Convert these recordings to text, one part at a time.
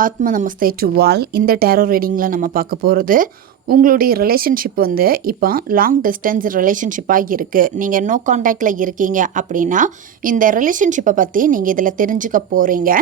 ஆத்ம நமஸ்தே டு வால். இந்த டேரோ ரீடிங்கில் நம்ம பார்க்க போகிறது உங்களுடைய ரிலேஷன்ஷிப் வந்து இப்போ லாங் டிஸ்டன்ஸ் ரிலேஷன்ஷிப்பாக இருக்குது. நீங்கள் நோ கான்டாக்டில் இருக்கீங்க அப்படின்னா இந்த ரிலேஷன்ஷிப்பை பற்றி நீங்கள் இதில் தெரிஞ்சுக்க போகிறீங்க.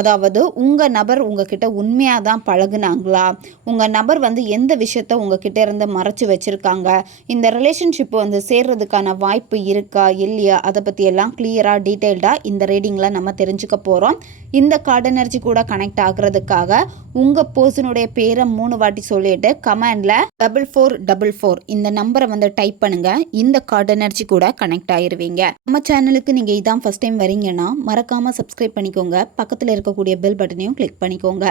அதாவது உங்கள் நபர் உங்ககிட்ட உண்மையாக தான் பழகுனாங்களா, உங்கள் நபர் வந்து எந்த விஷயத்த உங்ககிட்ட இருந்து மறைச்சி வச்சுருக்காங்க, இந்த ரிலேஷன்ஷிப் வந்து சேர்றதுக்கான வாய்ப்பு இருக்கா இல்லையா, அதை பற்றி எல்லாம் கிளியராக டீட்டெயில்டாக இந்த ரீடிங்கில் நம்ம தெரிஞ்சுக்க போகிறோம். இந்த கார்டு எனர்ஜி கூட கனெக்ட் ஆகுறதுக்காக உங்கள் பர்சனுடைய பேரை 3 வாட்டி சொல்லிட்டு கமெண்டில் 4444 இந்த நம்பரை வந்து டைப் பண்ணுங்கள். இந்த கார்டு எனர்ஜி கூட கனெக்ட் ஆயிருவீங்க. நம்ம சேனலுக்கு நீங்கள் இதான் ஃபஸ்ட் டைம் வரீங்கன்னா மறக்காமல் சப்ஸ்கிரைப் பண்ணிக்கோங்க. பக்கத்தில் இருக்கக்கூடிய பெல் பட்டனையும் கிளிக் பண்ணிக்கோங்க.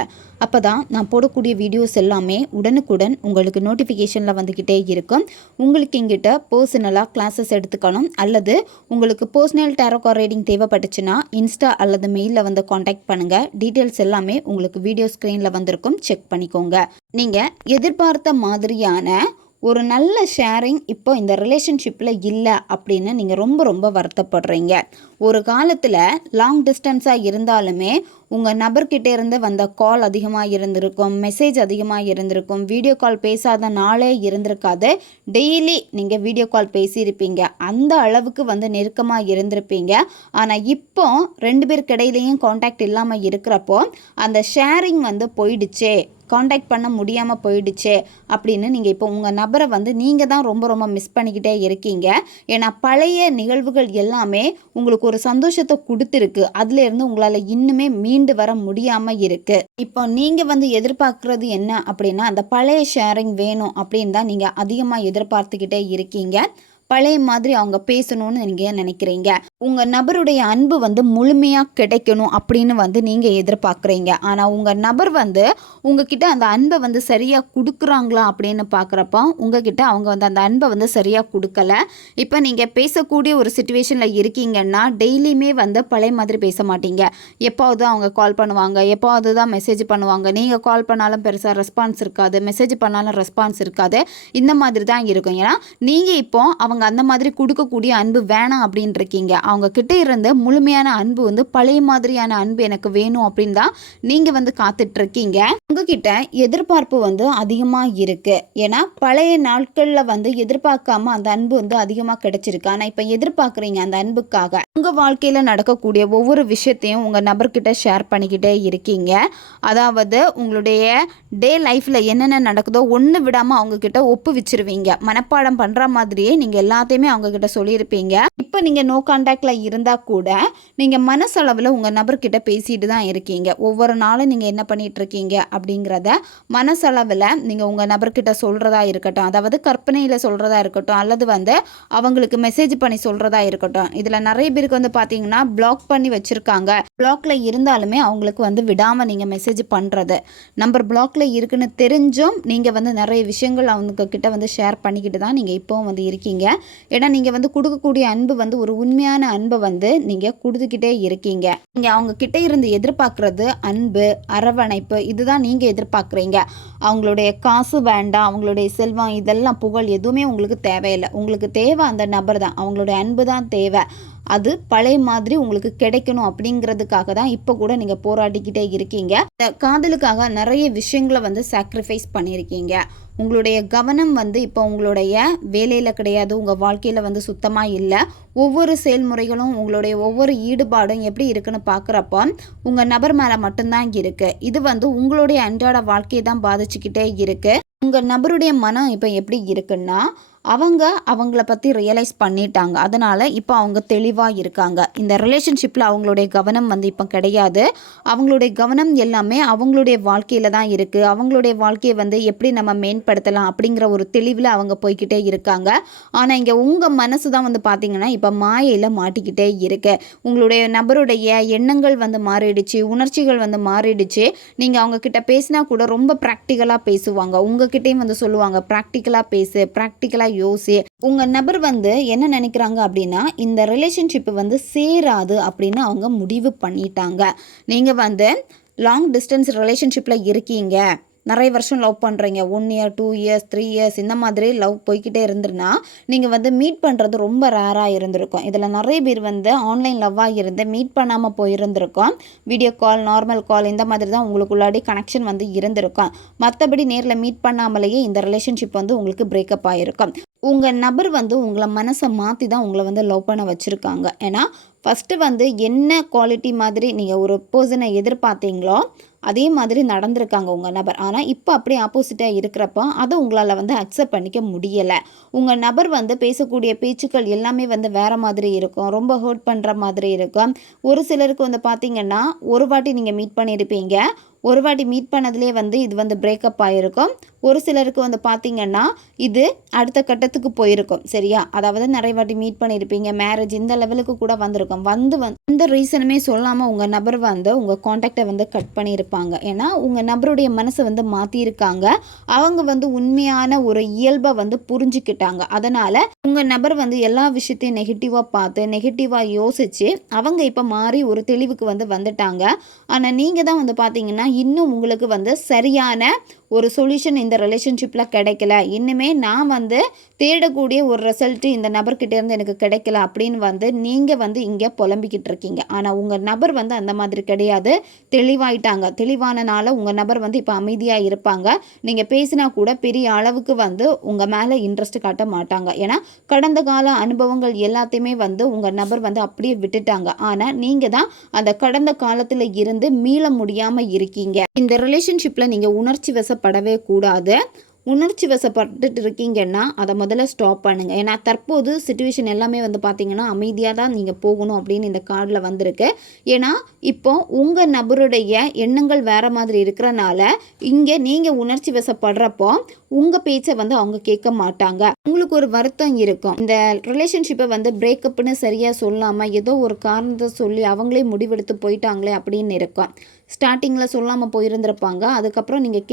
அப்போ தான் நான் போடக்கூடிய வீடியோஸ் எல்லாமே உடனுக்குடன் உங்களுக்கு நோட்டிஃபிகேஷனில் வந்துக்கிட்டே இருக்கும். உங்களுக்கு எங்கிட்ட பர்சனலாக கிளாஸஸ் எடுத்துக்கணும் அல்லது உங்களுக்கு பர்சனல் டேரோ கார்ட் ரீடிங் தேவைப்பட்டுச்சுன்னா இன்ஸ்டா அல்லது மெயிலில் வந்து காண்டாக்ட் பண்ணுங்கள். டீட்டெயில்ஸ் எல்லாமே உங்களுக்கு வீடியோ ஸ்க்ரீனில் வந்திருக்கும், செக் பண்ணிக்கோங்க. நீங்கள் எதிர்பார்த்த மாதிரியான ஒரு நல்ல ஷேரிங் இப்போ இந்த ரிலேஷன்ஷிப்பில் இல்லை அப்படின்னு நீங்கள் ரொம்ப வருத்தப்படுறீங்க. ஒரு காலத்தில் லாங் டிஸ்டன்ஸாக இருந்தாலுமே உங்கள் நபர்கிட்ட இருந்து வந்த கால் அதிகமாக இருந்திருக்கும், மெசேஜ் அதிகமாக இருந்திருக்கும், வீடியோ கால் பேசாத நாளே இருந்திருக்காது. டெய்லி நீங்கள் வீடியோ கால் பேசியிருப்பீங்க, அந்த அளவுக்கு வந்து நெருக்கமாக இருந்திருப்பீங்க. ஆனால் இப்போ 2 பேருக்கு இடையிலையும் காண்டாக்ட் இல்லாமல் இருக்கிறப்போ அந்த ஷேரிங் வந்து போயிடுச்சே, காண்டாக்ட் பண்ண முடியாமல் போயிடுச்சே அப்படின்னு நீங்கள் இப்போ உங்கள் நபரை வந்து நீங்கள் தான் ரொம்ப மிஸ் பண்ணிக்கிட்டே இருக்கீங்க. ஏன்னா பழைய நிகழ்வுகள் எல்லாமே உங்களுக்கு ஒரு சந்தோஷத்தை கொடுத்துருக்கு, அதுலேருந்து உங்களால் இன்னுமே மீண்டு வர முடியாமல் இருக்குது. இப்போ நீங்கள் வந்து எதிர்பார்க்குறது என்ன அப்படின்னா அந்த பழைய ஷேரிங் வேணும் அப்படின்னு தான் நீங்கள் அதிகமாக எதிர்பார்த்துக்கிட்டே இருக்கீங்க. பழைய மாதிரி அவங்க பேசணும்னு நீங்கள் நினைக்கிறீங்க. உங்கள் நபருடைய அன்பு வந்து முழுமையாக கிடைக்கணும் அப்படின்னு வந்து நீங்கள் எதிர்பார்க்குறீங்க. ஆனால் உங்கள் நபர் வந்து உங்ககிட்ட அந்த அன்பை வந்து சரியாக கொடுக்குறாங்களா அப்படின்னு பார்க்குறப்போ உங்ககிட்ட அவங்க வந்து அந்த அன்பை வந்து சரியாக கொடுக்கல. இப்போ நீங்கள் பேசக்கூடிய ஒரு சிச்சுவேஷனில் இருக்கீங்கன்னா டெய்லியுமே வந்து பழைய மாதிரி பேச மாட்டீங்க. எப்போது அவங்க கால் பண்ணுவாங்க, எப்போது தான் மெசேஜ் பண்ணுவாங்க, நீங்கள் கால் பண்ணாலும் பெருசாக ரெஸ்பான்ஸ் இருக்காது, மெசேஜ் பண்ணாலும் ரெஸ்பான்ஸ் இருக்காது. இந்த மாதிரி தான் இருக்கும். ஏன்னா நீங்கள் இப்போ அவங்க அந்த மாதிரி கொடுக்கக்கூடிய அன்பு வேணாம் அப்படின்னு இருக்கீங்க. அவங்க கிட்ட இருந்து முழுமையான அன்பு வந்து பழைய மாதிரியான அன்பு எனக்கு வேணும் அப்படின்னு தான் நீங்கள் வந்து காத்துட்டு இருக்கீங்க. உங்ககிட்ட எதிர்பார்ப்பு வந்து அதிகமாக இருக்கு. ஏன்னா பழைய நாட்களில் வந்து எதிர்பார்க்காம அந்த அன்பு வந்து அதிகமாக கிடைச்சிருக்கு. ஆனால் இப்போ எதிர்பார்க்குறீங்க அந்த அன்புக்காக. உங்கள் வாழ்க்கையில் நடக்கக்கூடிய ஒவ்வொரு விஷயத்தையும் உங்கள் நபர்கிட்ட ஷேர் பண்ணிக்கிட்டே இருக்கீங்க. அதாவது உங்களுடைய டே லைஃப்பில் என்னென்ன நடக்குதோ ஒன்று விடாமல் அவங்கக்கிட்ட ஒப்பு வச்சிருவீங்க. மனப்பாடம் பண்ணுற மாதிரியே நீங்கள் எல்லாத்தையுமே அவங்கக்கிட்ட சொல்லியிருப்பீங்க. இப்போ நீங்கள் நோ கான்டாக்டில் இருந்தால் கூட நீங்கள் மனசளவில் உங்கள் நபர்கிட்ட பேசிட்டு தான் இருக்கீங்க. ஒவ்வொரு நாளும் நீங்கள் என்ன பண்ணிகிட்டு இருக்கீங்க அப்படிங்கிறத மனசளவில் நீங்கள் உங்கள் நபர்கிட்ட சொல்கிறதா இருக்கட்டும், அதாவது கற்பனையில் சொல்கிறதா இருக்கட்டும் அல்லது வந்து அவங்களுக்கு மெசேஜ் பண்ணி சொல்கிறதா இருக்கட்டும். இதில் நிறைய பேருக்கு வந்து பார்த்தீங்கன்னா பிளாக் பண்ணி வச்சுருக்காங்க. பிளாக்ல இருந்தாலுமே அவங்களுக்கு வந்து விடாமல் நீங்கள் மெசேஜ் பண்ணுறது, நம்பர் பிளாக்ல இருக்குன்னு தெரிஞ்சும் நீங்கள் வந்து நிறைய விஷயங்கள் அவங்க கிட்ட வந்து ஷேர் பண்ணிக்கிட்டு தான் நீங்கள் இப்போவும் வந்து இருக்கீங்க. ஏன்னா நீங்கள் வந்து கொடுக்கக்கூடிய அன்பு வந்து ஒரு உண்மையான அன்பை வந்து நீங்கள் கொடுத்துக்கிட்டே இருக்கீங்க. நீங்கள் அவங்க கிட்ட இருந்து எதிர்பார்க்குறது அன்பு, அரவணைப்பு, இதுதான் நீங்கள் எதிர்பார்க்குறீங்க. அவங்களுடைய காசு வேண்டாம், அவங்களுடைய செல்வம், இதெல்லாம் புகழ் எதுவுமே உங்களுக்கு தேவையில்லை. உங்களுக்கு தேவை அந்த நபர் தான், அவங்களுடைய அன்பு தான் தேவை. அது பழைய மாதிரி உங்களுக்கு கிடைக்கணும் அப்படிங்கிறதுக்காக தான் இப்போ கூட நீங்கள் போராடிக்கிட்டே இருக்கீங்க. காதலுக்காக நிறைய விஷயங்களை வந்து சாக்ரிஃபைஸ் பண்ணியிருக்கீங்க. உங்களுடைய கவனம் வந்து இப்போ உங்களுடைய வேலையில் கிடையாது, உங்கள் வாழ்க்கையில் வந்து சுத்தமாக இல்லை. ஒவ்வொரு செயல்முறைகளும் உங்களுடைய ஒவ்வொரு ஈடுபாடும் எப்படி இருக்குன்னு பார்க்குறப்போ உங்கள் நபர் மேலே மட்டும்தான் இருக்குது. இது வந்து உங்களுடைய அன்றாட வாழ்க்கையை தான் பாதிச்சுக்கிட்டே இருக்குது. உங்கள் நபருடைய மனம் இப்போ எப்படி இருக்குன்னா அவங்கள பற்றி ரியலைஸ் பண்ணிட்டாங்க. அதனால் இப்போ அவங்க தெளிவாக இருக்காங்க. இந்த ரிலேஷன்ஷிப்பில் அவங்களுடைய கவனம் வந்து இப்போ கிடையாது. அவங்களுடைய கவனம் எல்லாமே அவங்களுடைய வாழ்க்கையில் தான் இருக்குது. அவங்களுடைய வாழ்க்கையை வந்து எப்படி நம்ம மேம்படுத்தலாம் அப்படிங்கிற ஒரு தெளிவில் அவங்க போய்கிட்டே இருக்காங்க. ஆனால் இங்கே உங்கள் மனசு தான் வந்து பார்த்திங்கன்னா இப்போ மாயையில் மாட்டிக்கிட்டே இருக்கு. உங்களுடைய நபருடைய எண்ணங்கள் வந்து மாறிடுச்சு, உணர்ச்சிகள் வந்து மாறிடுச்சு. நீங்கள் அவங்கக்கிட்ட பேசினா கூட ரொம்ப ப்ராக்டிக்கலாக பேசுவாங்க. உங்ககிட்டையும் வந்து சொல்லுவாங்க ப்ராக்டிக்கலாக பேசு, ப்ராக்டிக்கலாக யோசி. உங்க நபர் வந்து என்ன நினைக்கிறாங்க அப்படின்னா இந்த ரிலேஷன்ஷிப் வந்து சேராது அப்படின்னு அவங்க முடிவு பண்ணிட்டாங்க. நீங்க வந்து லாங் டிஸ்டன்ஸ் ரிலேஷன்ஷிப்பில் இருக்கீங்க, நிறைய வருஷம் லவ் பண்ணுறீங்க, 1 இயர் 2 இயர்ஸ் 3 இயர்ஸ் இந்த மாதிரி லவ் போய்கிட்டே இருந்துருன்னா நீங்கள் வந்து மீட் பண்ணுறது ரொம்ப ரேராக இருந்திருக்கும். இதில் நிறைய பேர் வந்து ஆன்லைன் லவ்வாக இருந்து மீட் பண்ணாமல் போயிருந்திருக்கோம். வீடியோ கால், நார்மல் கால் இந்த மாதிரி தான் உங்களுக்குள்ளாடி கனெக்ஷன் வந்து இருந்திருக்கும். மற்றபடி நேரில் மீட் பண்ணாமலேயே இந்த ரிலேஷன்ஷிப் வந்து உங்களுக்கு பிரேக்கப் ஆகிருக்கும். உங்கள் நபர் வந்து உங்களை மனசை மாற்றி தான் உங்களை வந்து லவ் பண்ண வச்சுருக்காங்க. ஏன்னா ஃபஸ்ட்டு வந்து என்ன குவாலிட்டி மாதிரி நீங்கள் ஒரு பர்சனை எதிர்பார்த்தீங்களோ அதே மாதிரி நடந்திருக்காங்க உங்கள் நபர். ஆனால் இப்போ அப்படியே ஆப்போசிட்டாக இருக்கிறப்போ அதை உங்களால் வந்து அக்செப்ட் பண்ணிக்க முடியலை. உங்கள் நபர் வந்து பேசக்கூடிய பேச்சுக்கள் எல்லாமே வந்து வேறு மாதிரி இருக்கும், ரொம்ப ஹர்ட் பண்ணுற மாதிரி இருக்கும். ஒரு சிலருக்கு வந்து பார்த்திங்கன்னா ஒரு வாட்டி நீங்கள் மீட் பண்ணியிருப்பீங்க, ஒரு வாட்டி மீட் பண்ணதுலேயே வந்து இது வந்து பிரேக்கப் ஆகிருக்கும். ஒரு சிலருக்கு வந்து பார்த்திங்கன்னா இது அடுத்த கட்டத்துக்கு போயிருக்கும். சரியா, அதாவது நிறைய வாட்டி மீட் பண்ணியிருப்பீங்க, மேரேஜ் இந்த லெவலுக்கு கூட வந்திருக்கும். இந்த ரீசனுமே சொல்லாமல் உங்கள் நபர் வந்து உங்கள் காண்டாக்டை வந்து கட் பண்ணியிருப்பாங்க. ஏன்னா உங்கள் நபருடைய மனசை வந்து மாற்றியிருக்காங்க. அவங்க வந்து உண்மையான ஒரு இயல்பை வந்து புரிஞ்சுக்கிட்டாங்க. அதனால் உங்கள் நபர் வந்து எல்லா விஷயத்தையும் நெகட்டிவாக பார்த்து நெகட்டிவாக யோசித்து அவங்க இப்போ மாறி ஒரு தெளிவுக்கு வந்து வந்துட்டாங்க. ஆனால் நீங்கள் தான் வந்து பார்த்தீங்கன்னா இன்னும் உங்களுக்கு வந்து சரியான ஒரு சொல்யூஷன் இந்த ரிலேஷன்ஷிப்பில் கிடைக்கல, இன்னுமே நான் வந்து தேடக்கூடிய ஒரு ரிசல்ட்டு இந்த நபர்கிட்டேருந்து எனக்கு கிடைக்கல அப்படின்னு வந்து நீங்கள் வந்து இங்கே புலம்பிக்கிட்டு இருக்கீங்க. ஆனால் உங்கள் நபர் வந்து அந்த மாதிரி கிடையாது, தெளிவாயிட்டாங்க. தெளிவானனால உங்கள் நபர் வந்து இப்போ அமைதியாக இருப்பாங்க. நீங்கள் பேசினா கூட பெரிய அளவுக்கு வந்து உங்கள் மேலே இன்ட்ரெஸ்ட் காட்ட மாட்டாங்க. ஏன்னா கடந்த கால அனுபவங்கள் எல்லாத்தையுமே வந்து உங்கள் நபர் வந்து அப்படியே விட்டுட்டாங்க. ஆனால் நீங்கள் தான் அந்த கடந்த காலத்தில் இருந்து மீள முடியாமல் இருக்கீங்க. இந்த ரிலேஷன்ஷிப்பில் நீங்கள் உணர்ச்சி வசப்படவே கூடாது. உணர்ச்சி வசப்பட்டுட்டு இருக்கீங்கன்னா அதை முதல்ல ஸ்டாப் பண்ணுங்கள். ஏன்னா தற்போது சிச்சுவேஷன் எல்லாமே வந்து பார்த்திங்கன்னா அமைதியாக தான் நீங்கள் போகணும் அப்படின்னு இந்த கார்டில் வந்திருக்கு. ஏன்னா இப்போ உங்கள் நபருடைய எண்ணங்கள் வேறு மாதிரி இருக்கிறனால இங்கே நீங்கள் உணர்ச்சி வசப்படுறப்போ உங்கள் பேச்சை வந்து அவங்க கேட்க மாட்டாங்க. உங்களுக்கு ஒரு வருத்தம் இருக்கும். இந்த ரிலேஷன்ஷிப்பை வந்து பிரேக்கப்னு சரியாக சொல்லாமல் ஏதோ ஒரு காரணத்தை சொல்லி அவங்களே முடிவெடுத்து போயிட்டாங்களே அப்படின்னு இருக்கும். ஸ்டார்டிங்கில் சொல்லாமல் போயிருந்திருப்பாங்க. அதுக்கப்புறம் நீங்கள்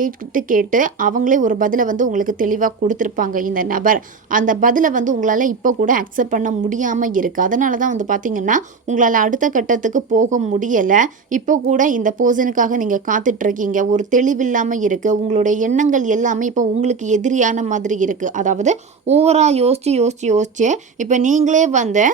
கேட்டு அவங்களே ஒரு பதிலை வந்து உங்களுக்கு தெளிவாக கொடுத்துருப்பாங்க இந்த நபர். அந்த பதிலை வந்து உங்களால் இப்போ கூட அக்செப்ட் பண்ண முடியாமல் இருக்குது. அதனால தான் வந்து பார்த்திங்கன்னா உங்களால் அடுத்த கட்டத்துக்கு போக முடியலை. இப்போ கூட இந்த பர்சனுக்காக நீங்கள் காத்துட்ருக்கீங்க. ஒரு தெளிவில்லாமல் இருக்குது. உங்களுடைய எண்ணங்கள் எல்லாமே இப்போ உங்களுக்கு எதிரியான மாதிரி இருக்குது. அதாவது ஓவராக யோசிச்சு இப்போ நீங்களே வந்து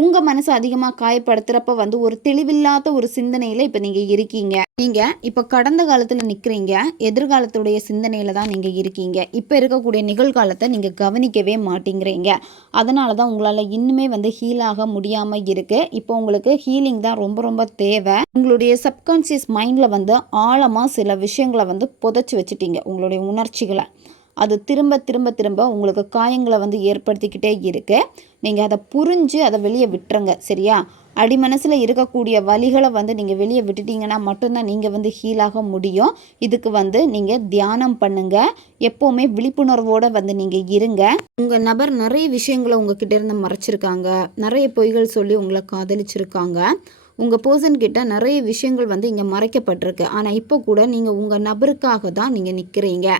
உங்கள் மனசை அதிகமாக காயப்படுத்துகிறப்ப வந்து ஒரு தெளிவில்லாத ஒரு சிந்தனையில் இப்போ நீங்கள் இருக்கீங்க. நீங்கள் இப்போ கடந்த காலத்தில் நிற்கிறீங்க, எதிர்காலத்துடைய சிந்தனையில் தான் நீங்கள் இருக்கீங்க. இப்போ இருக்கக்கூடிய நிகழ்காலத்தை நீங்கள் கவனிக்கவே மாட்டேங்கிறீங்க. அதனால தான் உங்களால் இன்னுமே வந்து ஹீல் ஆக முடியாமல் இருக்குது. இப்போ உங்களுக்கு ஹீலிங் தான் ரொம்ப ரொம்ப தேவை. உங்களுடைய சப்கான்ஷியஸ் மைண்டில் வந்து ஆழமாக சில விஷயங்களை வந்து புதைச்சி வச்சுட்டீங்க. உங்களுடைய உணர்ச்சிகளை அது திரும்ப உங்களுக்கு காயங்களை வந்து ஏற்படுத்திக்கிட்டே இருக்கு. நீங்கள் அதை புரிஞ்சு அதை வெளியே விட்டுருங்க. சரியா, அடிமனசில் இருக்கக்கூடிய வலிகளை வந்து நீங்கள் வெளியே விட்டுட்டீங்கன்னா மட்டும்தான் நீங்கள் வந்து ஹீலாக முடியும். இதுக்கு வந்து நீங்கள் தியானம் பண்ணுங்கள். எப்போவுமே விழிப்புணர்வோடு வந்து நீங்கள் இருங்க. உங்கள் நபர் நிறைய விஷயங்களை உங்ககிட்ட இருந்து மறைச்சிருக்காங்க, நிறைய பொய்கள் சொல்லி உங்களை காதலிச்சிருக்காங்க. உங்கள் பர்சன்கிட்ட நிறைய விஷயங்கள் வந்து இங்கே மறைக்கப்பட்டிருக்கு. ஆனால் இப்போ கூட நீங்கள் உங்கள் நபருக்காக தான் நீங்கள் நிற்கிறீங்க.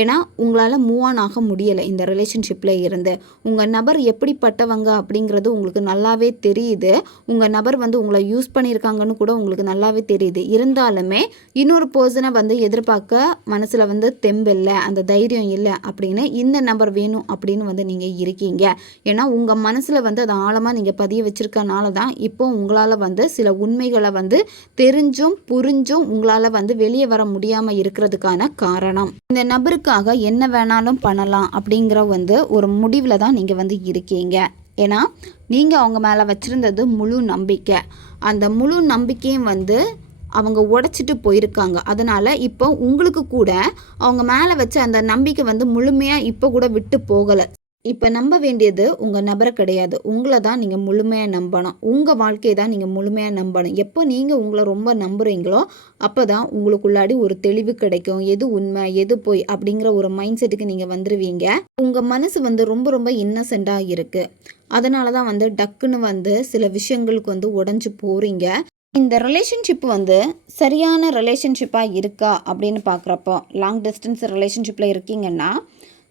ஏன்னா உங்களால் மூவ் ஆன் ஆக முடியலை இந்த ரிலேஷன்ஷிப்பில் இருந்து. உங்கள் நபர் எப்படிப்பட்டவங்க அப்படிங்கிறது உங்களுக்கு நல்லாவே தெரியுது. உங்கள் நபர் வந்து உங்களை யூஸ் பண்ணியிருக்காங்கன்னு கூட உங்களுக்கு நல்லாவே தெரியுது. இருந்தாலுமே இன்னொரு பர்சனை வந்து எதிர்பார்க்க மனசில் வந்து தெம்பில்லை, அந்த தைரியம் இல்லை அப்படின்னு இந்த நபர் வேணும் அப்படின்னு வந்து நீங்கள் இருக்கீங்க. ஏன்னா உங்கள் மனசில் வந்து அதை ஆழமாக நீங்கள் பதிய வச்சுருக்கனால தான் இப்போ உங்களால் வந்து சில உண்மைகளை வந்து தெரிஞ்சும் புரிஞ்சும் உங்களால் வந்து வெளியே வர முடியாமல் இருக்கிறதுக்கான காரணம். இந்த நபருக்கு என்ன வேணாலும் பண்ணலாம் அப்படிங்கிற வந்து ஒரு முடிவில் தான் நீங்கள் வந்து இருக்கீங்க. ஏன்னா நீங்கள் அவங்க மேலே வச்சுருந்தது முழு நம்பிக்கை. அந்த முழு நம்பிக்கையும் வந்து அவங்க உடைச்சிட்டு போயிருக்காங்க. அதனால் இப்போ உங்களுக்கு கூட அவங்க மேலே வச்ச அந்த நம்பிக்கை வந்து முழுமையாக இப்போ கூட விட்டு போகலை. இப்போ நம்ப வேண்டியது உங்கள் நபரை கிடையாது, உங்களை தான் நீங்கள் முழுமையாக நம்பணும். உங்கள் வாழ்க்கையை தான் நீங்கள் முழுமையாக நம்பணும். எப்போ நீங்கள் உங்களை ரொம்ப நம்புகிறீங்களோ அப்போ தான் உங்களுக்குள்ளாடி ஒரு தெளிவு கிடைக்கும். எது உண்மை எது பொய் அப்படிங்கிற ஒரு மைண்ட் செட்டுக்கு நீங்கள் வந்துடுவீங்க. உங்கள் மனசு வந்து ரொம்ப ரொம்ப இன்னசென்ட்டாக இருக்குது. அதனால தான் வந்து டக்குன்னு வந்து சில விஷயங்களுக்கு வந்து உடஞ்சி போகிறீங்க. இந்த ரிலேஷன்ஷிப் வந்து சரியான ரிலேஷன்ஷிப்பாக இருக்கா அப்படின்னு பார்க்குறப்போ, லாங் டிஸ்டன்ஸ் ரிலேஷன்ஷிப்பில் இருக்கீங்கன்னா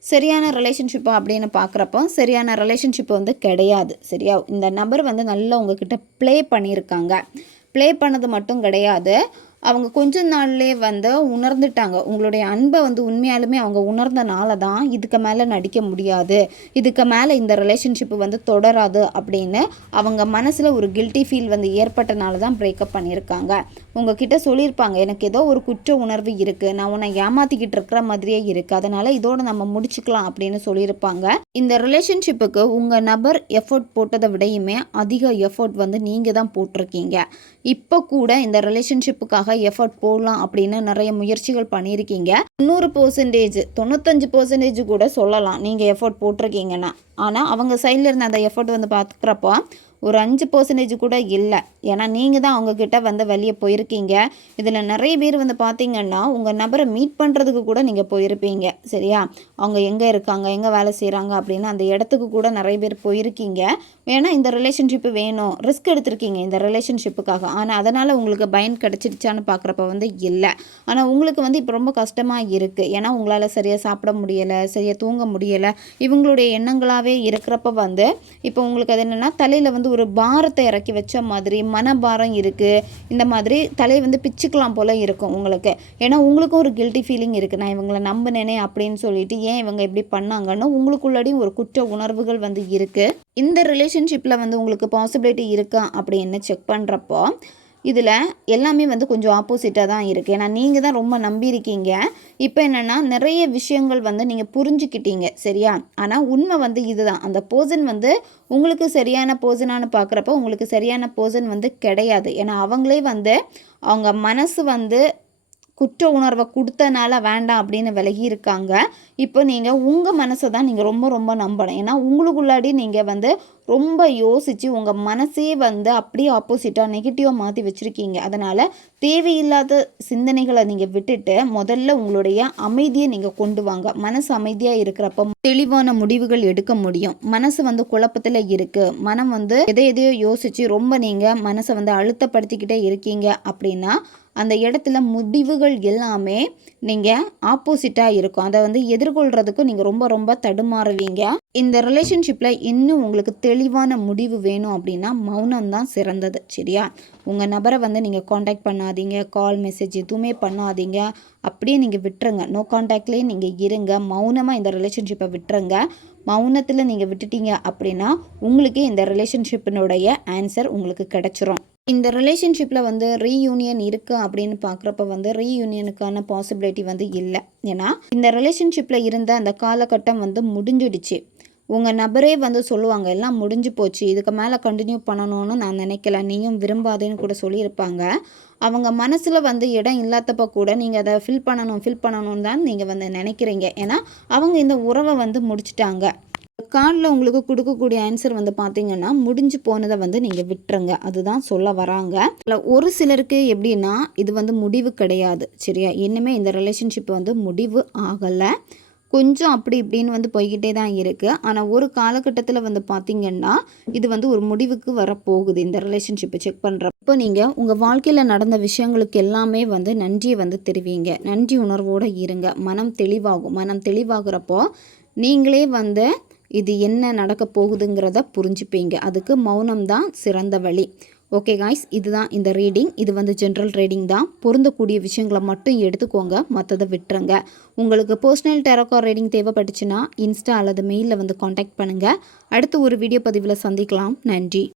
சரியான ரிலேஷன்ஷிப்பா அப்படின்னு பார்க்குறப்போ சரியான ரிலேஷன்ஷிப் வந்து கிடையாது. சரியா, இந்த நபர் வந்து நல்லா உங்ககிட்ட ப்ளே பண்ணியிருக்காங்க. ப்ளே பண்ணது மட்டும் கிடையாது, அவங்க கொஞ்ச நாள்லேயே வந்து உணர்ந்துட்டாங்க. உங்களுடைய அன்பை வந்து உண்மையாலுமே அவங்க உணர்ந்தனால தான் இதுக்கு மேலே நடிக்க முடியாது, இதுக்கு மேலே இந்த ரிலேஷன்ஷிப் வந்து தொடராது அப்படின்னு அவங்க மனசில் ஒரு கில்ட்டி ஃபீல் வந்து ஏற்பட்டனால தான் பிரேக்கப் பண்ணியிருக்காங்க. உங்ககிட்ட சொல்லியிருப்பாங்க, எனக்கு ஏதோ ஒரு குற்ற உணர்வு இருக்குது, நான் உன்னை ஏமாற்றிக்கிட்டு இருக்கிற மாதிரியே இருக்குது, அதனால் இதோடு நம்ம முடிச்சுக்கலாம் அப்படின்னு சொல்லியிருப்பாங்க. இந்த ரிலேஷன்ஷிப்புக்கு உங்கள் நபர் எஃபோர்ட் போட்டதை விடையுமே அதிக எஃபோர்ட் வந்து நீங்கள் தான் போட்டிருக்கீங்க. இப்போ கூட இந்த ரிலேஷன்ஷிப்புக்காக எஃபர்ட் போடலாம் அப்படின்னு நிறைய முயற்சிகள் பண்ணியிருக்கீங்க. 100% 95% கூட சொல்லலாம் நீங்கள் எஃபர்ட் போட்டிருக்கீங்கன்னா. ஆனால் அவங்க சைடில் இருந்த அந்த எஃபர்ட் வந்து பார்க்குறப்போ ஒரு 5% கூட இல்லை. ஏன்னா நீங்கள் தான் அவங்கக்கிட்ட வந்து வெளியே போயிருக்கீங்க. இதில் நிறைய பேர் வந்து பார்த்திங்கன்னா உங்கள் நபரை மீட் பண்ணுறதுக்கு கூட நீங்கள் போயிருப்பீங்க. சரியா, அவங்க எங்கே இருக்காங்க, எங்கே வேலை செய்கிறாங்க அப்படின்னு அந்த இடத்துக்கு கூட நிறைய பேர் போயிருக்கீங்க. ஏன்னா இந்த ரிலேஷன்ஷிப்பு வேணும், ரிஸ்க் எடுத்திருக்கீங்க இந்த ரிலேஷன்ஷிப்புக்காக. ஆனால் அதனால் உங்களுக்கு பயன் கிடச்சிடுச்சான்னு பார்க்குறப்ப வந்து இல்லை. ஆனால் உங்களுக்கு வந்து இப்போ ரொம்ப கஷ்டமாக இருக்குது. ஏன்னா உங்களால் சரியாக சாப்பிட முடியலை, சரியாக தூங்க முடியலை, இவங்களுடைய எண்ணங்களாகவே இருக்கிறப்ப வந்து இப்போ உங்களுக்கு அது என்னென்னா தலையில் வந்து ஒரு பாரத்தை இறக்கி வச்ச மாதிரி மனபாரம் இருக்குது. இந்த மாதிரி தலையை வந்து பிச்சுக்கலாம் போல் இருக்கும் உங்களுக்கு. ஏன்னா உங்களுக்கும் ஒரு கில்ட்டி ஃபீலிங் இருக்குது, நான் இவங்களை நம்பினேனே அப்படின்னு சொல்லிட்டு ஏன் இவங்க இப்படி பண்ணாங்கன்னு உங்களுக்குள்ளாடி ஒரு குற்ற உணர்வுகள் வந்து இருக்குது. இந்த ரிலேஷன்ஷிப்பில் வந்து உங்களுக்கு பாசிபிலிட்டி இருக்கா அப்படின்னு செக் பண்ணுறப்போ இதில் எல்லாமே வந்து கொஞ்சம் ஆப்போசிட்டாக தான் இருக்குது. ஏன்னா நீங்கள் தான் ரொம்ப நம்பியிருக்கீங்க. இப்போ என்னென்னா நிறைய விஷயங்கள் வந்து நீங்கள் புரிஞ்சுக்கிட்டீங்க. சரியா, ஆனால் உண்மை வந்து இதுதான், அந்த பர்சன் வந்து உங்களுக்கு சரியான பர்சனானு பார்க்குறப்போ உங்களுக்கு சரியான பர்சன் வந்து கிடையாது. ஏன்னா அவங்களே வந்து அவங்க மனசு வந்து குற்ற உணர்வை கொடுத்தனால வேண்டாம் அப்படின்னு விலகி இருக்காங்க. இப்போ நீங்கள் உங்கள் மனசை தான் நீங்கள் ரொம்ப ரொம்ப நம்பணும். ஏன்னா உங்களுக்குள்ளாடி நீங்கள் வந்து ரொம்ப யோசித்து உங்கள் மனசே வந்து அப்படியே ஆப்போசிட்டாக நெகட்டிவாக மாற்றி வச்சுருக்கீங்க. அதனால் தேவையில்லாத சிந்தனைகளை நீங்கள் விட்டுட்டு முதல்ல உங்களுடைய அமைதியை நீங்கள் கொண்டு வாங்க. மனசு அமைதியாக இருக்கிறப்ப தெளிவான முடிவுகள் எடுக்க முடியும். மனசு வந்து குழப்பத்தில் இருக்குது, மனம் வந்து எதையோ யோசித்து ரொம்ப நீங்கள் மனசை வந்து அழுத்தப்படுத்திக்கிட்டே இருக்கீங்க அப்படின்னா அந்த இடத்துல முடிவுகள் எல்லாமே நீங்கள் ஆப்போசிட்டாக இருக்கும். அதை வந்து எதிர்கொள்கிறதுக்கு நீங்கள் ரொம்ப ரொம்ப தடுமாறுவீங்க. இந்த ரிலேஷன்ஷிப்பில் இன்னும் உங்களுக்கு தெளிவான முடிவு வேணும் அப்படின்னா மௌனம் தான் சிறந்தது. சரியா, உங்கள் நபரை வந்து நீங்கள் காண்டாக்ட் பண்ணாதீங்க, கால் மெசேஜ் எதுவுமே பண்ணாதீங்க, அப்படியே நீங்கள் விட்டுருங்க. நோ காண்டாக்ட்லேயே நீங்கள் இருங்க, மௌனமாக இந்த ரிலேஷன்ஷிப்பை விட்டுருங்க. மௌனத்தில் நீங்கள் விட்டுட்டீங்க அப்படின்னா உங்களுக்கே இந்த ரிலேஷன்ஷிப்பினுடைய ஆன்சர் உங்களுக்கு கிடச்சிரும். இந்த ரிலேஷன்ஷிப்பில் வந்து ரீயூனியன் இருக்குது அப்படின்னு பார்க்குறப்ப வந்து ரீயூனியனுக்கான பாசிபிலிட்டி வந்து இல்லை. ஏன்னா இந்த ரிலேஷன்ஷிப்பில் இருந்த அந்த காலகட்டம் வந்து முடிஞ்சிடுச்சு. உங்கள் நபரே வந்து சொல்லுவாங்க, எல்லாம் முடிஞ்சு போச்சு, இதுக்கு மேலே கண்டினியூ பண்ணணும்னு நான் நினைக்கல, நீயும் விரும்பாதேன்னு கூட சொல்லியிருப்பாங்க. அவங்க மனசில் வந்து இடம் இல்லாதப்போ கூட நீங்கள் அதை ஃபில் பண்ணணும்னு தான் நீங்கள் வந்து நினைக்கிறீங்க. ஏன்னா அவங்க இந்த உறவை வந்து முடிச்சிட்டாங்க. கார்டில் உங்களுக்கு கொடுக்கக்கூடிய ஆன்சர் வந்து பார்த்திங்கன்னா முடிஞ்சு போனதை வந்து நீங்கள் விட்டுருங்க, அதுதான் சொல்ல வராங்க. ஒரு சிலருக்கு எப்படின்னா இது வந்து முடிவு கிடையாது. சரியா, இன்னுமே இந்த ரிலேஷன்ஷிப் வந்து முடிவு ஆகலை, கொஞ்சம் அப்படி இப்படின்னு வந்து போய்கிட்டே தான் இருக்குது. ஆனால் ஒரு காலகட்டத்தில் வந்து பார்த்திங்கன்னா இது வந்து ஒரு முடிவுக்கு வரப்போகுது. இந்த ரிலேஷன்ஷிப்பை செக் பண்ணுறப்போ இப்போ நீங்கள் உங்கள் வாழ்க்கையில் நடந்த விஷயங்களுக்கு எல்லாமே வந்து நன்றியை வந்து தெரிவிங்க, நன்றி உணர்வோடு இருங்க. மனம் தெளிவாகும். மனம் தெளிவாகிறப்போ நீங்களே வந்து இது என்ன நடக்க போகுதுங்கிறத புரிஞ்சுப்பீங்க. அதுக்கு மௌனம் தான் சிறந்த வழி. ஓகே காய்ஸ், இதுதான் இந்த ரீடிங். இது வந்து ஜென்ரல் ரீடிங் தான், பொருந்தக்கூடிய விஷயங்களை மட்டும் எடுத்துக்கோங்க, மற்றதை விட்டுருங்க. உங்களுக்கு பர்சனல் டேரோ கார்ட் ரீடிங் தேவைப்பட்டுச்சுன்னா இன்ஸ்டா அல்லது மெயிலில் வந்து காண்டாக்ட் பண்ணுங்கள். அடுத்து ஒரு வீடியோ பதிவில் சந்திக்கலாம். நன்றி.